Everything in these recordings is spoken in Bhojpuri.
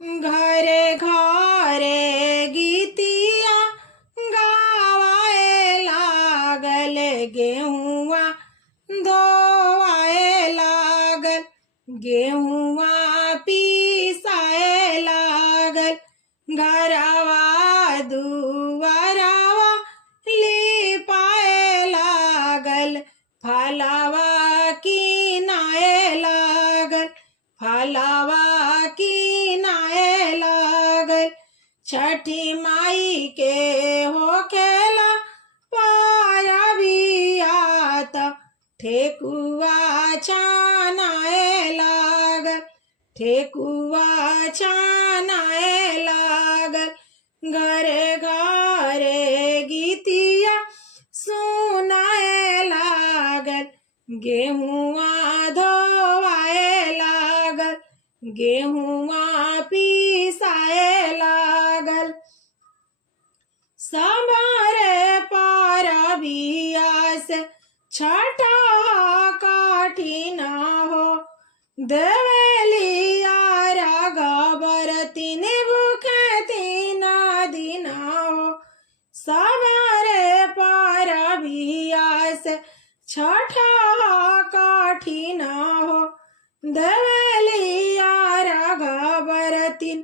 घरे घरे गीतिया गावाए लागल, गेहुआ धोवाए लागल, गेहुआ पीसाए लागल, घरवा दुआरवा लिपाए लागल, फलवा किनाए लागल, फलवा किनाए लागल। छठी माई के होखेला परबियात, ठेकुआ छानाए लागल, ठेकुआ छानाए लागल, घरे घरे गीतिया सुनाए लागल, गेहुआ धोवाए लागल, गेहुआ पीसाए लागल। सबरे परबिया से छठा कठिन हो, देवेलिया रगबर तीन भूखे तीन दिन हो, सबरे परबिया से छठा कठिन हो, देवेलिया रगबर तीन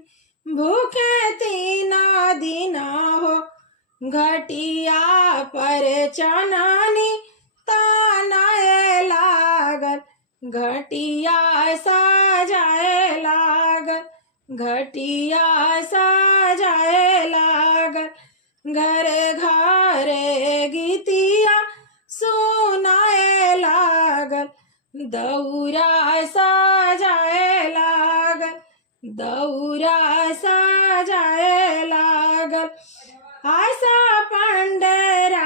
भूखे तीन दिन हो, घटिया पर चननी तानाए लागल, घटिया सजाए लागल, घटिया सजाए लागल, घरे घरे गीतिया सुनाए लागल, दौरा सजाए लागल, दौरा सजाए लागल। आशा पंडराउर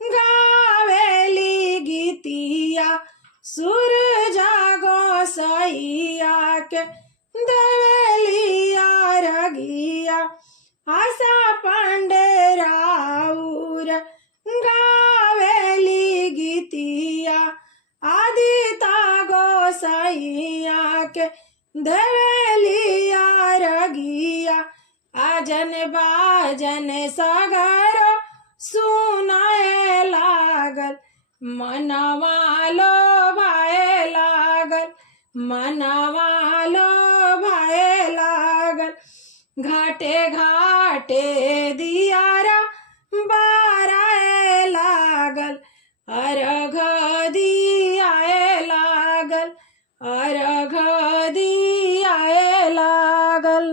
गावेली गीतिया, सूरजा गोसैया के देवेलिया रगिया, आशा पंडराउर गावेली गीतिया, आदिता गोसैया के देवेलिया रगिया, आजन बाजन सगरो सुनाए लागल, मनवा लोभाए लागल, मनवा लोभाए लागल, घाटे घाटे दियारा बाराए लागल, अर्घ दियाए लागल, अर्घ दियाए लागल।